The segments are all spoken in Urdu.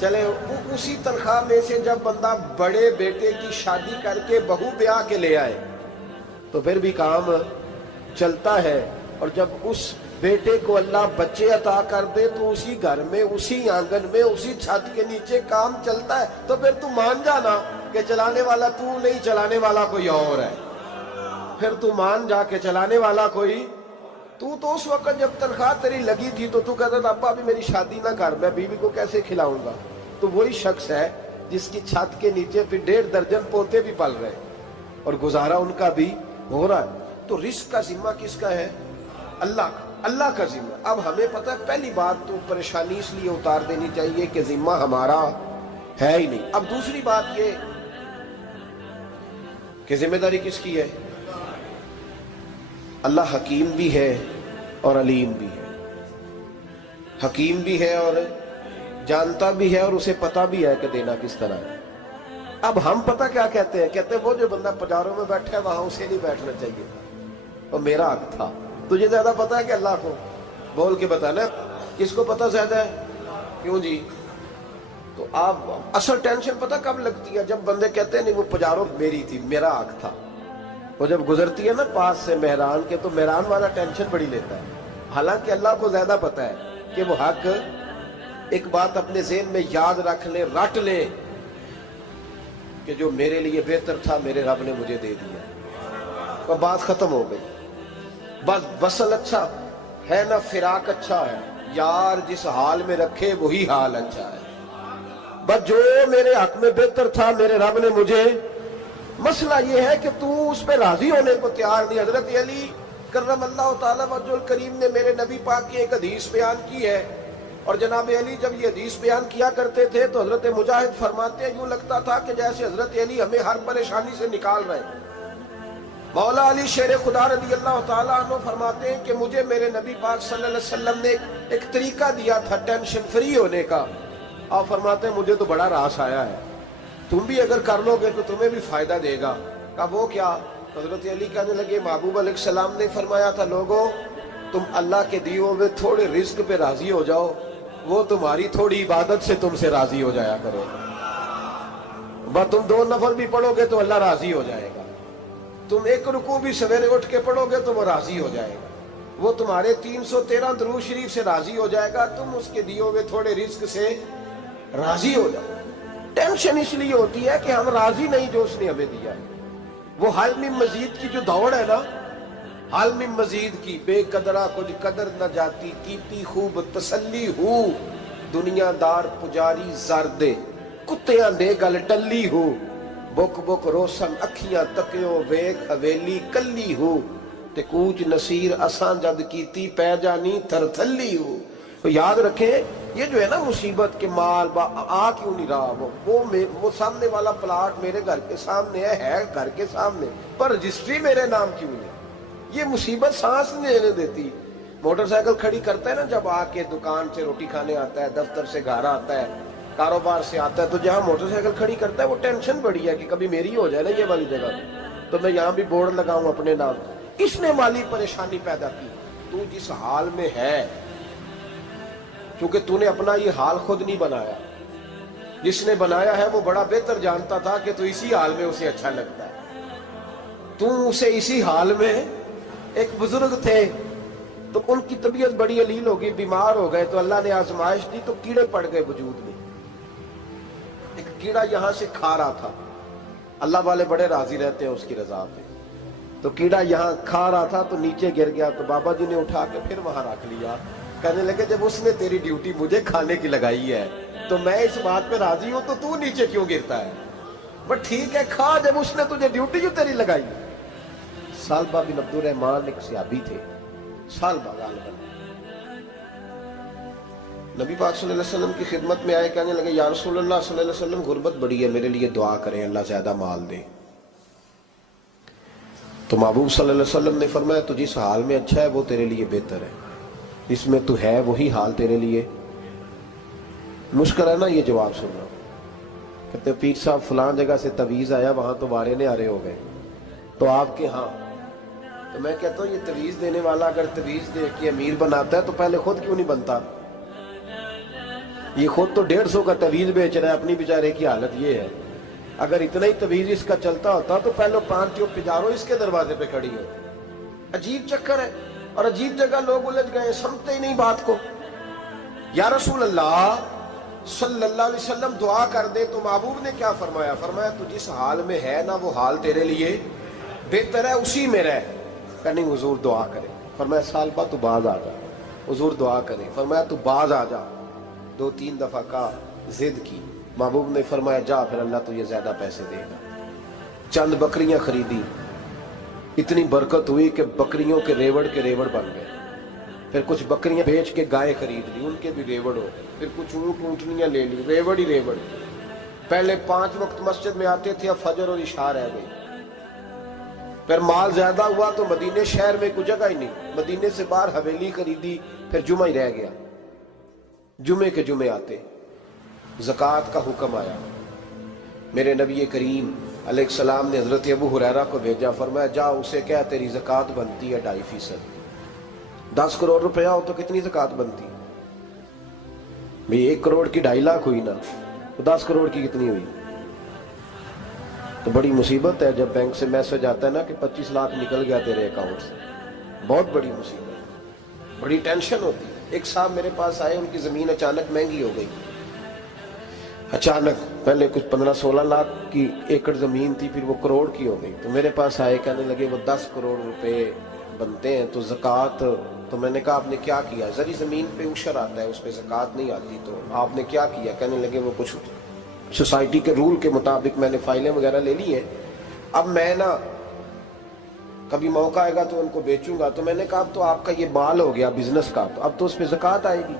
چلے اسی تنخواہ میں سے جب بندہ بڑے بیٹے کی شادی کر کے بہو بیاہ کے لے آئے تو پھر بھی کام چلتا ہے، اور جب اس بیٹے کو اللہ بچے عطا کر دے تو اسی گھر میں، اسی آنگن میں، اسی چھت کے نیچے کام چلتا ہے۔ تو پھر تو مان جانا کہ چلانے والا تو نہیں، چلانے والا کوئی اور ہے۔ پھر تو مان جا کے چلانے والا کوئی تو اس وقت جب تنخواہ تیری لگی تھی تو کہتا تھا ابا ابھی میری شادی نہ کر، میں بیوی کو کیسے کھلاؤں گا؟ تو وہی شخص ہے جس کی چھت کے نیچے پھر 1.5 درجن پوتے بھی پل رہے اور گزارا ان کا بھی ہو رہا ہے۔ تو رزق کا ذمہ کس کا ہے؟ اللہ کا، اللہ کا ذمہ۔ اب ہمیں پتہ ہے پہلی بات تو پریشانی اس لیے اتار دینی چاہیے کہ ذمہ ہمارا ہے ہی نہیں۔ اب دوسری بات یہ کہ ذمہ داری کس کی ہے؟ اللہ حکیم بھی ہے اور علیم بھی ہے، حکیم بھی ہے اور جانتا بھی ہے اور اسے پتہ بھی ہے کہ دینا کس طرح ہے۔ اب ہم پتہ کیا کہتے ہیں؟ کہتے ہیں وہ جو بندہ پجاروں میں بیٹھا ہے وہاں اسے نہیں بیٹھنا چاہیے تھا، اور میرا حق تھا۔ تجھے زیادہ پتہ ہے کہ اللہ کو؟ بول کے بتانا کس کو پتہ زیادہ ہے؟ کیوں جی؟ تو آپ اصل ٹینشن پتہ کب لگتی ہے؟ جب بندے کہتے ہیں نہیں وہ پجاروں میری تھی، میرا حق تھا۔ وہ جب گزرتی ہے نا پاس سے مہران کے تو مہران والا ٹینشن بڑی لیتا ہے، حالانکہ اللہ کو زیادہ پتہ ہے کہ وہ حق۔ ایک بات اپنے ذہن میں یاد رکھ لیں، رٹ لیں کہ جو میرے لیے بہتر تھا میرے رب نے مجھے دے دیا، اور بات ختم ہو گئی۔ بس وصل اچھا ہے نہ فراق اچھا ہے، یار جس حال میں رکھے وہی حال اچھا ہے۔ بس جو میرے حق میں بہتر تھا میرے رب نے مجھے، مسئلہ یہ ہے کہ تو اس پہ راضی ہونے کو تیار نہیں۔ حضرت علی کرم اللہ تعالیٰ وجہ الکریم نے میرے نبی پاک کی ایک حدیث بیان کی ہے، اور جناب علی جب یہ حدیث بیان کیا کرتے تھے تو حضرت مجاہد فرماتے ہیں یوں لگتا تھا کہ جیسے حضرت علی ہمیں ہر پریشانی سے نکال رہے ہیں۔ مولا علی شیر خدا رضی اللہ تعالیٰ عنہ فرماتے ہیں کہ مجھے میرے نبی پاک صلی اللہ علیہ وسلم نے ایک طریقہ دیا تھا ٹینشن فری ہونے کا۔ آپ فرماتے ہیں مجھے تو بڑا راس آیا ہے، تم بھی اگر کر لو گے تو تمہیں بھی فائدہ دے گا۔ کہا وہ کیا؟ حضرت علی کہنے لگے محبوب علیہ السلام نے فرمایا تھا لوگوں تم اللہ کے دیے ہوئے تھوڑے رزق پہ راضی ہو جاؤ، وہ تمہاری تھوڑی عبادت سے تم سے راضی ہو جایا کرے گا۔ بس تم 2 نفل بھی پڑھو گے تو اللہ راضی ہو جائے گا، تم 1 رکوع بھی سویرے اٹھ کے پڑھو گے تو وہ راضی ہو جائے گا، وہ تمہارے 313 درود شریف سے راضی ہو جائے گا، تم اس کے دیے ہوئے تھوڑے رزق سے راضی ہو جاؤ۔ ٹینشن اس لیے ہوتی ہے کہ ہم راضی نہیں جو اس نے ہمیں دیا ہے۔ وہ حال میں مزید کی جو دوڑ ہے نا، حال میں مزید کی، بے قدرہ کچھ قدر نہ جاتی، کیتی خوب تسلی ہو، دنیا دار پجاری زردے، کتیاں دے گل ٹلی ہو، بک بک روشن اکھیاں تکیو ویک حویلی کلی ہو، تے کوچ نصیر اساں جد کیتی پہ جانی تھر تھلی ہو۔ تو یاد رکھیں یہ جو ہے نا مصیبت کے مال آ کیوں نہیں رہا، وہ سامنے والا پلاٹ میرے گھر کے سامنے ہے گھر کے سامنے، پر رجسٹری میرے نام کیوں نہیں؟ یہ مصیبت سانس نہیں لینے دیتی۔ موٹر سائیکل کھڑی کرتا ہے نا جب آ کے دکان سے روٹی کھانے آتا ہے، دفتر سے گھر آتا ہے، کاروبار سے آتا ہے، تو جہاں موٹر سائیکل کھڑی کرتا ہے وہ ٹینشن بڑی ہے کہ کبھی میری ہو جائے نا یہ والی جگہ تو میں یہاں بھی بورڈ لگاؤں اپنے نام۔ اس نے مالی پریشانی پیدا کی۔ تو جس حال میں ہے، کیونکہ تو نے اپنا یہ حال خود نہیں بنایا، جس نے بنایا ہے وہ بڑا بہتر جانتا تھا کہ تو اسی حال میں اسے اچھا لگتا ہے۔ تو اسے اسی حال میں، ایک بزرگ تھے تو ان کی طبیعت بڑی علیل ہو گئی، بیمار ہو گئے، تو اللہ نے آزمائش دی تو کیڑے پڑ گئے وجود میں۔ ایک کیڑا یہاں سے کھا رہا تھا، اللہ والے بڑے راضی رہتے ہیں اس کی رضا پہ، تو کیڑا یہاں کھا رہا تھا تو نیچے گر گیا، تو بابا جی نے اٹھا کے پھر وہاں رکھ لیا، کہنے لگے جب اس نے تیری ڈیوٹی مجھے کھانے کی لگائی ہے تو میں اس بات پہ راضی ہوں، تو نیچے کیوں گرتا ہے؟ بٹ ٹھیک ہے کھا، جب اس نے تجھے ڈیوٹی جو تیری لگائی۔ سالبہ بن عبد الرحمن ایک صحابی تھے، سالبہ غالباً نبی پاک صلی اللہ علیہ وسلم کی خدمت میں آئے، کہنے لگے یا رسول اللہ صلی اللہ علیہ وسلم غربت بڑی ہے، میرے لیے دعا کریں اللہ زیادہ مال دے۔ تو محبوب صلی اللہ علیہ وسلم نے فرمایا تو جس حال میں اچھا ہے وہ تیرے لیے بہتر ہے، اس میں تو ہے وہی حال تیرے لیے۔ مشکل ہے نا یہ جواب سننا۔ کہتے پیر صاحب فلان جگہ سے تویز آیا، وہاں تو وارے نے آرے ہو گئے، تو آپ کے ہاں؟ تو میں کہتا ہوں یہ تویز دینے والا اگر تویز دے کے امیر بناتا ہے تو پہلے خود کیوں نہیں بنتا؟ یہ خود تو 150 کا تویز بیچ رہا ہے، اپنی بیچارے کی حالت یہ ہے۔ اگر اتنا ہی تویز اس کا چلتا ہوتا تو پہلے 5 جو پجارو اس کے دروازے پہ کھڑی ہوتی۔ عجیب چکر ہے اور عجیب جگہ لوگ الجھ گئے، سمجھتے ہی نہیں بات کو۔ یا رسول اللہ صلی اللہ علیہ وسلم دعا کر دے تو محبوب نے کیا فرمایا؟ فرمایا تو جس حال میں ہے نا وہ حال تیرے لیے بہتر ہے، اسی میں رہ۔ کہ نہیں حضور دعا کرے۔ فرمایا سال بعد تو باز آ جا۔ حضور دعا کرے۔ فرمایا تو باز آ جا۔ 2-3 دفعہ کا ضد کی، محبوب نے فرمایا جا پھر اللہ تجھے زیادہ پیسے دے گا۔ چند بکریاں خریدی، اتنی برکت ہوئی کہ بکریوں کے ریوڑ بن گئے۔ پھر کچھ بکریاں بیچ کے گائے خرید لی، ان کے بھی ریوڑ ہو۔ پھر کچھ اونٹ اونٹنیاں لے لی، ریوڑ ہی ریوڑ۔ پہلے 5 وقت مسجد میں آتے تھے، اب فجر اور عشاء رہ گئی۔ پھر مال زیادہ ہوا تو مدینے شہر میں کوئی جگہ ہی نہیں، مدینے سے باہر حویلی خریدی، پھر جمعہ ہی رہ گیا۔ جمعے کے جمعے آتے، زکوٰۃ کا حکم آیا۔ میرے نبی کریم علیہ السلام نے حضرت ابو ہریرہ کو بھیجا، فرمایا جا اسے کہہ تیری زکوٰۃ بنتی ہے 2.5%۔ 10 کروڑ روپیہ ہو تو کتنی زکوٰۃ بنتی؟ بھئی 1 کروڑ کی 2.5 لاکھ ہوئی نا، تو 10 کروڑ کی کتنی ہوئی؟ تو بڑی مصیبت ہے جب بینک سے میسج آتا ہے نا کہ 25 لاکھ نکل گیا تیرے اکاؤنٹ سے، بہت بڑی مصیبت، بڑی ٹینشن ہوتی ہے۔ ایک صاحب میرے پاس آئے، ان کی زمین اچانک مہنگی ہو گئی، اچانک پہلے کچھ 15-16 لاکھ کی ایکڑ زمین تھی، پھر وہ کروڑ کی ہو گئی۔ تو میرے پاس آئے، کہنے لگے وہ 10 کروڑ روپے بنتے ہیں تو زکوٰۃ، تو میں نے کہا آپ نے کیا کیا؟ زری زمین پہ عشر آتا ہے، اس پہ زکوٰۃ نہیں آتی، تو آپ نے کیا کیا؟ کہنے لگے وہ کچھ سوسائٹی کے رول کے مطابق میں نے فائلیں وغیرہ لے لی ہیں، اب میں نا کبھی موقع آئے گا تو ان کو بیچوں گا۔ تو میں نے کہا اب تو آپ کا یہ مال ہو گیا بزنس کا، تو اب تو اس پہ زکوٰۃ آئے گی۔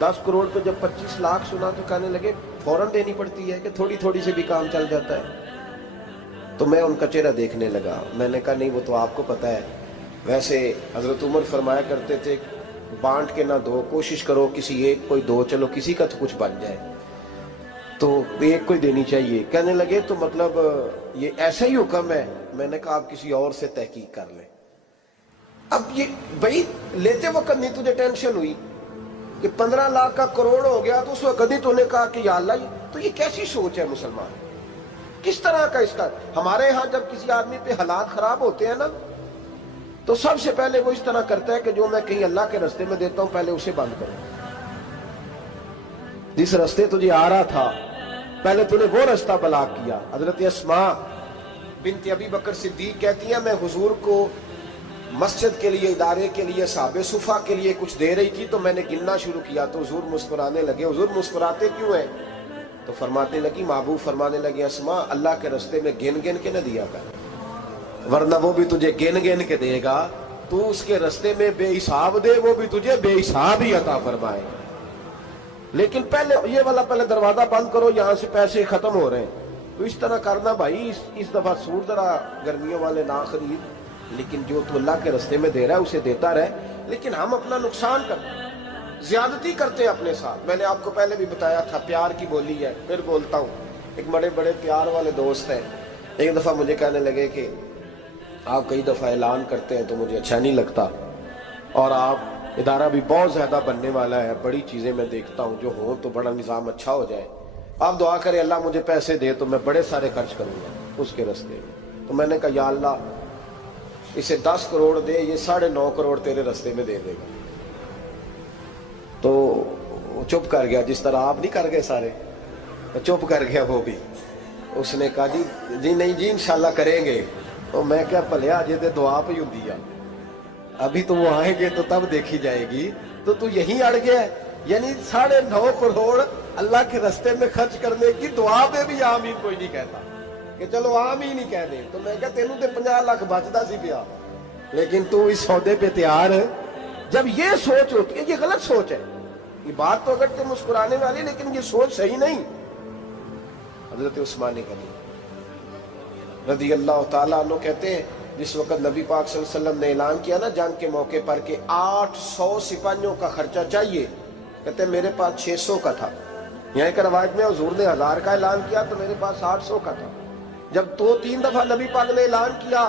10 کروڑ پہ جب 25 لاکھ سنا تو کہنے لگے فوراً دینی پڑتی ہے کہ تھوڑی تھوڑی سے بھی کام چل جاتا ہے؟ تو میں ان کا چہرہ دیکھنے لگا، میں نے کہا نہیں وہ تو آپ کو پتہ ہے، ویسے حضرت عمر فرمایا کرتے تھے بانٹ کے نہ دو، کوشش کرو کسی ایک کوئی دو، چلو کسی کا تو کچھ بن جائے، تو ایک کوئی دینی چاہیے۔ کہنے لگے تو مطلب یہ ایسا ہی حکم ہے؟ میں نے کہا آپ کسی اور سے تحقیق کر لیں۔ اب یہ بھائی لیتے وقت نہیں تجھے ٹینشن ہوئی کہ 15 لاکھ کا کروڑ ہو گیا، تو اس وقت نہیں تو نے کہا کہ یا اللہ، تو یہ کیسی سوچ ہے مسلمان؟ کس طرح کا اس کا؟ ہمارے ہاں جب کسی آدمی پہ حالات خراب ہوتے ہیں نا تو سب سے پہلے وہ اس طرح کرتا ہے کہ جو میں کہیں اللہ کے رستے میں دیتا ہوں پہلے اسے بند کرو۔ جس رستے تجھے آ رہا تھا پہلے تو نے وہ رستہ بلاک کیا۔ حضرت اسماء بنت ابی بکر صدیق کہتی ہیں میں حضور کو مسجد کے لیے، ادارے کے لیے، صحابہ صفا کے لیے کچھ دے رہی تھی، تو میں نے گننا شروع کیا تو حضور مسکرانے لگے۔ حضور مسکراتے کیوں ہیں؟ تو فرماتے لگی، محبوب فرمانے لگے اسماء اللہ کے رستے میں گن گن کے نہ دیا کر، ورنہ وہ بھی تجھے گن گن کے دے گا، تو اس کے رستے میں بے حساب دے، وہ بھی تجھے بے حساب ہی عطا فرمائے۔ لیکن پہلے یہ والا پہلے دروازہ بند کرو، یہاں سے پیسے ختم ہو رہے ہیں، تو اس طرح کرنا بھائی۔ اس دفعہ سوٹ ذرا گرمیوں والے نہ خرید، لیکن جو تو اللہ کے رستے میں دے رہا ہے اسے دیتا رہے، لیکن ہم اپنا نقصان کرتے ہیں، زیادتی کرتے ہیں اپنے ساتھ۔ میں نے آپ کو پہلے بھی بتایا تھا پیار کی بولی ہے، پھر بولتا ہوں۔ ایک بڑے بڑے پیار والے دوست ہیں، ایک دفعہ مجھے کہنے لگے کہ آپ کئی دفعہ اعلان کرتے ہیں تو مجھے اچھا نہیں لگتا، اور آپ ادارہ بھی بہت زیادہ بننے والا ہے، بڑی چیزیں میں دیکھتا ہوں جو ہوں تو بڑا نظام اچھا ہو جائے، آپ دعا کریں اللہ مجھے پیسے دے تو میں بڑے سارے خرچ کروں گا اس کے راستے میں۔ تو میں نے کہا یا اللہ اسے 10 کروڑ دے، یہ 9.5 کروڑ تیرے راستے میں دے دے گا۔ تو چپ کر گیا، جس طرح آپ نہیں کر گئے سارے، چپ کر گیا وہ بھی۔ اس نے کہا جی نہیں جی انشاءاللہ کریں گے۔ تو میں کیا پلیا جی تے دعا پہ ہوں، ابھی تو وہ آئیں گے تو تب دیکھی جائے گی، تو یہیں اڑ گیا ہے۔ یعنی 9.5 کروڑ اللہ کے رستے میں خرچ کرنے کی دعا پہ بھی آمین کوئی نہیں کہتا کہ چلو آمین ہی کہہ دیں۔ تو میں کہا تینوں تے 50 لاکھ بچتا سی پیا، لیکن تو اس سودے پہ تیار ہے۔ جب یہ سوچ ہوتی ہے، یہ غلط سوچ ہے، یہ بات تو اگر تو مسکرانے والی، لیکن یہ سوچ صحیح نہیں۔ حضرت عثمان غنی رضی اللہ تعالیٰ عنہ کہتے ہیں جس وقت نبی پاک صلی اللہ علیہ وسلم نے اعلان کیا نا جنگ کے موقع پر کہ 800 سپاہیوں کا خرچہ چاہیے، کہتے ہیں میرے پاس 600 کا تھا۔ یہاں ایک روایت میں حضور نے 1000 کا اعلان کیا تو میرے پاس 800 کا تھا۔ جب 2-3 دفعہ نبی پاک نے اعلان کیا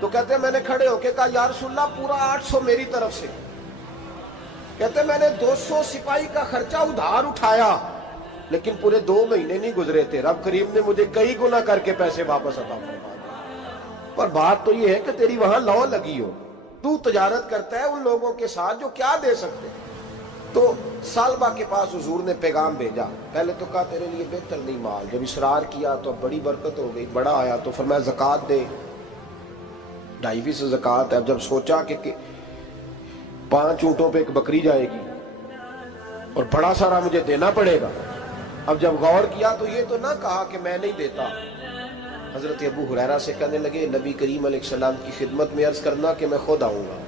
تو کہتے ہیں میں نے کھڑے ہو کے کہا یا رسول اللہ پورا 800 میری طرف سے، کہتے میں نے 200 سپاہی کا خرچہ ادھار اٹھایا لیکن پورے 2 مہینے نہیں گزرے تھے، رب کریم نے مجھے کئی گنا کر کے پیسے واپس عطا فرما دیے۔ پر بات تو یہ ہے کہ تیری وہاں لو لگی ہو، تو تجارت کرتا ہے ان لوگوں کے ساتھ جو کیا دے سکتے۔ تو سالبہ کے پاس حضور نے پیغام بھیجا، پہلے تو کہا تیرے لیے بہتر نہیں مال، جب اصرار کیا تو بڑی برکت ہو گئی، بڑا آیا تو فرمایا زکوٰۃ دے، 2.5 زکوٰۃ ہے۔ اب جب سوچا کہ 5 اونٹوں پہ ایک بکری جائے گی اور بڑا سارا مجھے دینا پڑے گا، اب جب غور کیا تو یہ تو نہ کہا کہ میں نہیں دیتا۔ حضرت ابو ہریرہ سے کہنے لگے نبی کریم علیہ السلام کی خدمت میں عرض کرنا کہ میں خود آؤں گا۔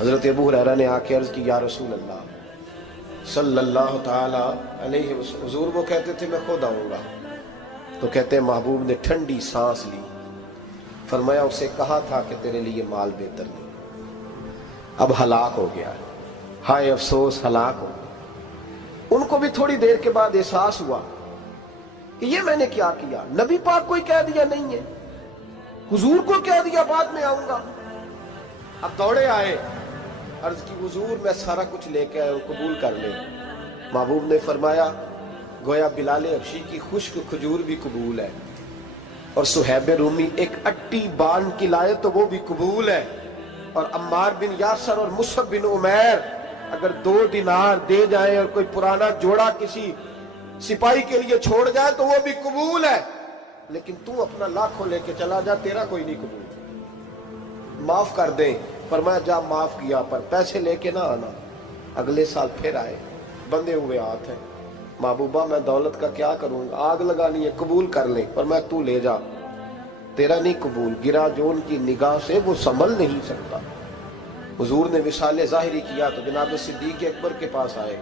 حضرت ابو ہریرہ نے آ کے عرض کی یا رسول اللہ صلی اللہ تعالی علیہ وسلم، حضور وہ کہتے تھے میں خود آؤں گا، تو کہتے ہیں محبوب نے ٹھنڈی سانس لی، فرمایا اسے کہا تھا کہ تیرے لیے مال بہتر نہیں، اب ہلاک ہو گیا، ہائے افسوس ہلاک ہو گیا۔ ان کو بھی تھوڑی دیر کے بعد احساس ہوا کہ یہ میں نے کیا کیا، نبی پاک کو ہی کہہ دیا نہیں ہے، حضور کو کہہ دیا بعد میں آؤں گا۔ اب دوڑے آئے، عرض کی حضور میں سارا کچھ لے کے آیا ہوں، قبول کر لیں۔ محبوب نے فرمایا گویا بلال حبشی کی خشک کھجور بھی قبول ہے، اور صہیب رومی ایک اٹی بان کی لائے تو وہ بھی قبول ہے، اور عمار بن یاسر اور مصعب بن عمیر اگر 2 دینار دے جائیں اور کوئی پرانا جوڑا کسی سپاہی کے لیے چھوڑ جائے تو وہ بھی قبول ہے، لیکن تو اپنا لاکھوں لے کے چلا جا، تیرا کوئی نہیں قبول، معاف کر دیں۔ فرمایا جا معاف کیا، پر پیسے لے کے نہ آنا۔ اگلے سال پھر آئے، بندے ہوئے ہاتھ ہیں، محبوبہ میں دولت کا کیا کروں گا، آگ لگانی ہے، قبول کر لیں۔ فرمایا تو لے جا، تیرا نہیں قبول، گرا جو ان کی نگاہ سے وہ سنبھل نہیں سکتا۔ حضور نے وصال ظاہری کیا تو جناب صدیق اکبر کے پاس آئے،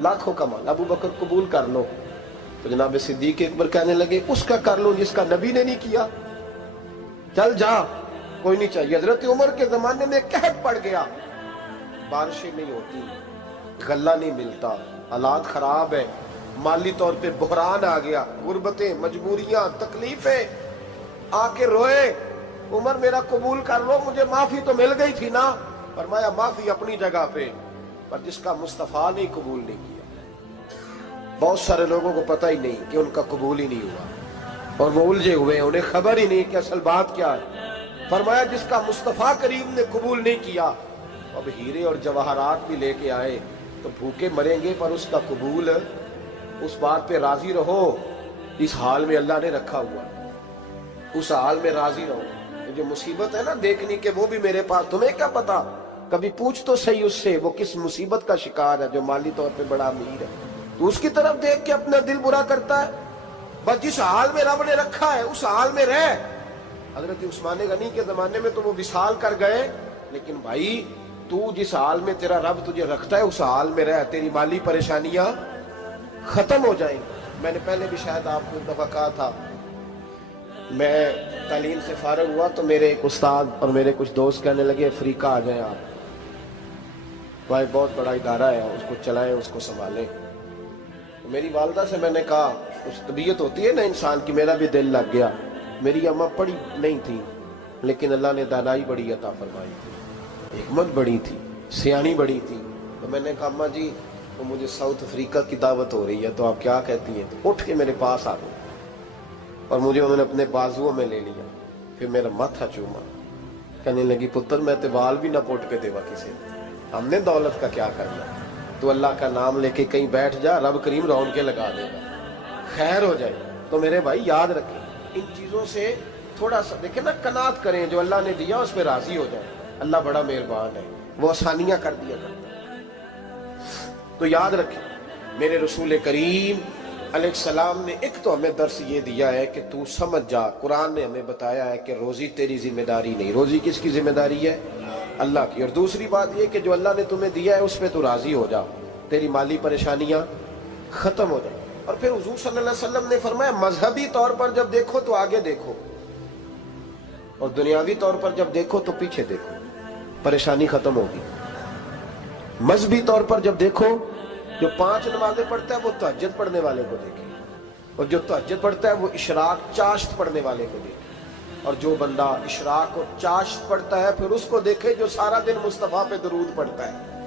لاکھوں کا مال، ابو بکر قبول کر لو، تو جناب صدیق اکبر کہنے لگے اس کا کر لو جس کا نبی نے نہیں کیا، چل جا کوئی نہیں چاہیے۔ حضرت عمر کے زمانے میں قحط پڑ گیا، بارشیں نہیں ہوتی، غلہ نہیں ملتا، حالات خراب ہے، مالی طور پہ بحران آ گیا، غربتیں، مجبوریاں، تکلیفیں، آ کے روئے، عمر میرا قبول کر لو، مجھے معافی تو مل گئی تھی نا۔ فرمایا معافی اپنی جگہ پہ، پر جس کا مصطفیٰ نے قبول نہیں کیا۔ بہت سارے لوگوں کو پتہ ہی نہیں کہ ان کا قبول ہی نہیں ہوا، اور وہ الجھے ہوئے، انہیں خبر ہی نہیں کہ اصل بات کیا ہے۔ فرمایا جس کا مصطفیٰ کریم نے قبول نہیں کیا، اب ہیرے اور جواہرات بھی لے کے آئے تو بھوکے مریں گے، پر اس کا قبول، اس بات پہ راضی رہو اس حال میں اللہ نے رکھا ہوا، اس حال میں راضی رہو۔ جو مصیبت ہے نا دیکھنی کہ وہ بھی میرے پاس، تمہیں کیا پتا، کبھی پوچھ تو صحیح اس سے وہ کس مصیبت کا شکار ہے، جو مالی طور پہ بڑا امیر ہے، تو اس کی طرف دیکھ کے اپنا دل برا کرتا ہے۔ بس جس حال میں رب نے رکھا ہے اس حال میں رہ۔ حضرت عثمان غنی کے زمانے میں تو وہ وصال کر گئے، لیکن بھائی تو جس حال میں تیرا رب تجھے رکھتا ہے اس حال میں رہ، تیری مالی پریشانیاں ختم ہو جائیں گی۔ میں نے پہلے بھی شاید آپ کو ایک دفعہ کہا تھا، میں تعلیم سے فارغ ہوا تو میرے ایک استاد اور میرے کچھ دوست کہنے لگے افریقہ آ جائیں آپ، بھائی بہت بڑا ادارہ ہے، اس کو چلائیں، اس کو سنبھالیں۔ میری والدہ سے میں نے کہا، کچھ طبیعت ہوتی ہے نا انسان کی، میرا بھی دل لگ گیا۔ میری اماں پڑھی نہیں تھی لیکن اللہ نے دانائی بڑی عطا فرمائی تھی، حکمت بڑی تھی، سیانی بڑی تھی۔ تو میں نے کہا اماں جی وہ مجھے ساؤتھ افریقہ کی دعوت ہو رہی ہے تو آپ کیا کہتی ہیں؟ تو اٹھ کے میرے پاس آ گئی اور مجھے انہوں نے اپنے بازوؤں میں لے لیا، پھر میرا ماتھا چوما، کہنے لگی پتر میں تے وال بھی نہ پوٹ کے دیوا کسی، ہم نے دولت کا کیا کرنا، تو اللہ کا نام لے کے کہیں بیٹھ جا، رب کریم رون کے لگا دے گا، خیر ہو جائے۔ تو میرے بھائی یاد رکھیں ان چیزوں سے تھوڑا سا دیکھیں نا، قناعت کریں، جو اللہ نے دیا اس پہ راضی ہو جائیں، اللہ بڑا مہربان ہے، وہ آسانیاں کر دیا کرتا ہے۔ تو یاد رکھیں میرے رسول کریم علیہ السلام نے ایک تو ہمیں درس یہ دیا ہے کہ تو سمجھ جا، قرآن نے ہمیں بتایا ہے کہ روزی تیری ذمہ داری نہیں، روزی کس کی ذمہ داری ہے؟ اللہ کی۔ اور دوسری بات یہ کہ جو اللہ نے تمہیں دیا ہے اس پہ تو راضی ہو جا، تیری مالی پریشانیاں ختم ہو جائیں۔ اور پھر حضور صلی اللہ علیہ وسلم نے فرمایا مذہبی طور پر جب دیکھو تو آگے دیکھو، اور دنیاوی طور پر جب دیکھو تو پیچھے دیکھو، پریشانی ختم ہوگی۔ مذہبی طور پر جب دیکھو، جو 5 نمازیں پڑھتا ہے وہ تہجد پڑھنے والے کو دیکھے، اور جو تہجد پڑھتا ہے وہ اشراق چاشت پڑھنے والے کو دیکھے، اور جو بندہ اشراق اور چاشت پڑھتا ہے پھر اس کو دیکھے جو سارا دن مصطفیٰ پہ درود پڑھتا ہے۔